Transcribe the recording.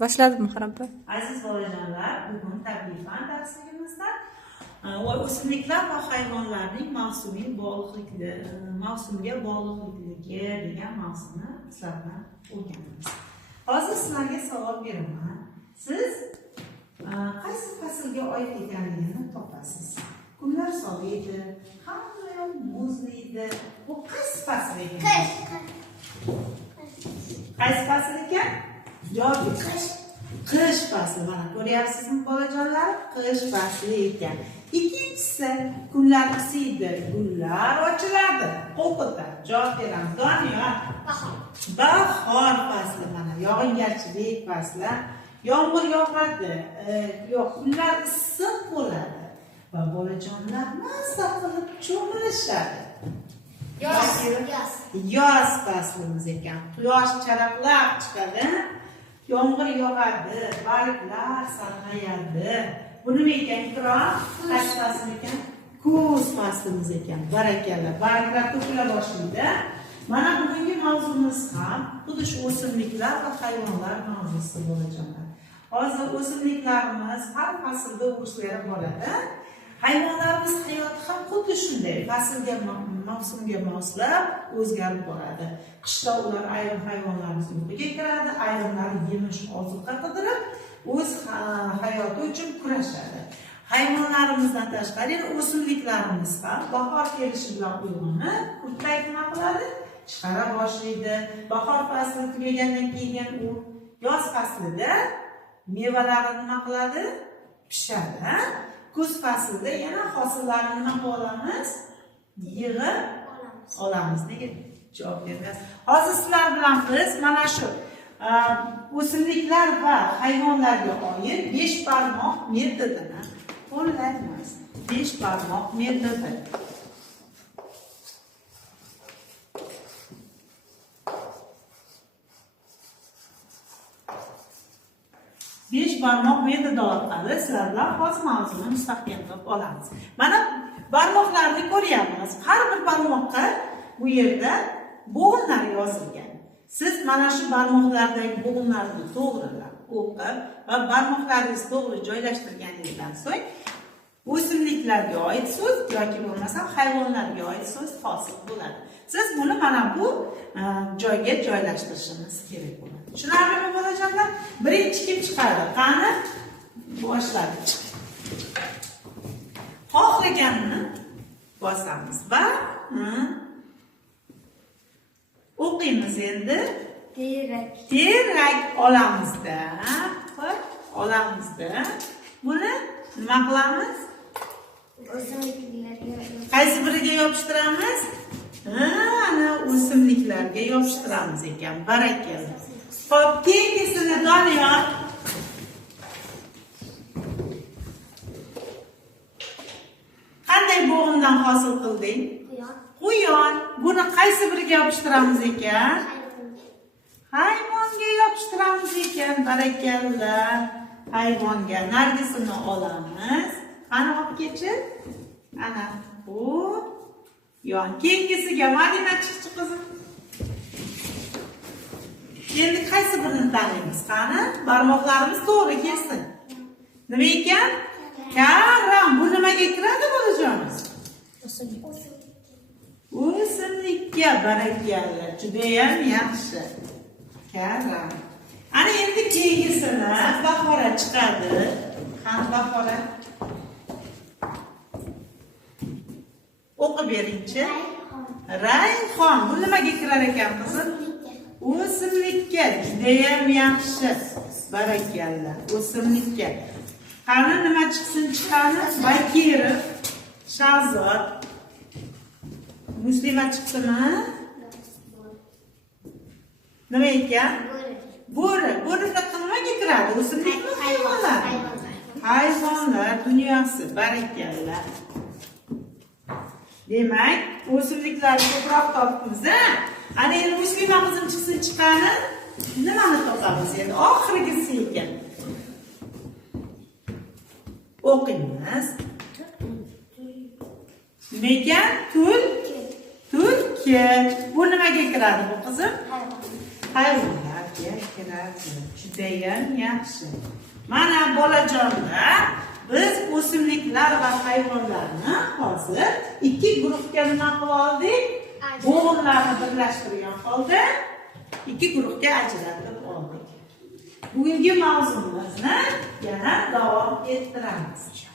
Başladım Muharrem. Aziz bolajonlar, bugun tabiiy fan darsligimizda o'simliklar va hayvonlarning mavsumga bog'liqligi degan mavzuni sizlardan o'rganamiz. Hozir sizlarga savol beraman. Siz qaysi faslga oid ekanligini topasiz. Kunlar soviydi, hamma muzlaydi. Bu qaysi fasl ekan? Qaysi fasl ekan? Javob qish fasli. Mana ko'ryapsizmi bolajonlar? Qish fasli ekan. Ikkinchisi kunlar isiydi, gullar ochiladi. O'qitadi. Javob beramiz. Doniyor. Bahor fasli. Mana yog'ingarchilik fasli. Yomg'ir yog'adi. Kunlar issiq bo'ladi. Va bolajonlar maza qilib cho'milishadi. Yoz faslimiz ekan. Quyosh charaqlab chiqadi. Yomg'ir yog'adi, barglar sarg'ayadi. Bu nima ekan? Qaysi fasl ekan? Kuz faslimiz ekan. Barakalla. Barglar to'kila boshlaydi. Mana bugungi mavzumiz ham xuddi shu o'simliklar va hayvonlar mavzusi bo'lajoqlar. Hozir o'simliklarimiz har faslda o'zgarib boradi. Hayvonlarimiz hayoti ham xuddi shunday faslga, mavsumga moslab o'zgarib boradi. Qishda ular ayrim hayvonlarimiz uyquga kiradi, ayrimlari yemish ozuqa qidirib o'z hayoti uchun kurashadi. Hayvonlarimizdan tashqari o'simliklarimiz ham bahor kelishi bilan uyg'onib, kurtak nima qiladi? Chiqara boshlaydi. Bahor fasli tugagandan keyin u yoz faslida mevalari nima qiladi? Pishadi. Kuz faslida yana hosillarni nima qilamiz? Yig'ib olamiz. Nega javob bermaysiz? Hozir sizlar bilan biz mana shu o'simliklar va hayvonlarga oid 5 barmoq metodini qo'llaymiz. 5 barmoq metodi. Besh barmoq metodi orqali sizlar bilan hozir mavzuni mustahkamlab olamiz. Mana barmoqlarni ko'ryapmiz. Har bir barmoqqa bu yerda bo'g'inlar yozilgan. Siz mana shu barmoqlardagi bo'g'inlarni to'g'rilab o'qib va barmoqlaringizni to'g'ri joylashtirganingizdan so'ng o'simliklarga oid so'z yoki bo'lmasa hayvonlarga oid so'z hosil bo'ladi. Siz buni mana bu joyga joylashtirishingiz kerak bo'ladi. Tushunarlimi bolajonlar? Birinchi kim chiqadi? Qani? Boshladik. Xohlaganini bosamiz va o'qiymiz endi. Terak olamizda. Xo'p, olamizda. Buni nima qilamiz? Qaysi biriga yopishtiramiz? Ana o'simliklarga yopishtiramiz ekan. Barakalla. Xo'p, keyingisini Doniyor. Qanday bo'g'indan hosil qilding? Quyon. Buni qaysi biriga yopishtiramiz ekan? Hayvonga yopishtiramiz ekan. Barakalla. Hayvonga nargisini olamiz. Qani olib ketchi? Ana bu yon. Keyingisiga Madina chiqchi qizim. Endi qaysi birini tanlaymiz? Qani? Barmoqlarimiz to'g'ri kelsin. Nima ekan? Karam. Bu nimaga kiradi bolajonimiz? O'simlikka. Barakalla. Juda ham yaxshi. Karam. Ana endi keyingisini bahora chiqadi. Qani bahora? O'qib beringchi. Rayhon. Bu nimaga kirar ekan qizim? O'simlikka. Juda ham yaxshi. Barakalla. O'simlikka. Qani nima chiqsin chiqani? Bakirov, Shahzod. Muslima chiqdimi? Nima ekan? Bo'ri. Bo'rida nimaga kiradi? O'simlikmi, hayvonlar? Hayvonlar dunyosi. Barakalla. Demak, o'simliklarni ko'proq topamiz. Ana endi Muslima qizim chiqsin chiqqani, nimani topamiz endi? Oxirgisi ekan. O'qiymiz. Nima ekan? Tulki. Bu nimaga kiradi bu qizim? Hayvonlar. guruhlarga kiradi. Judayam yaxshi. Mana bolajonlar, biz o'simliklar va hayvonlarni hozir ikki guruhga nima qilib oldik? Bo'g'inlarni birlashtirgan holda ikki guruhga ajratib oldik. Bugungi mavzumizni yana davom ettiramiz.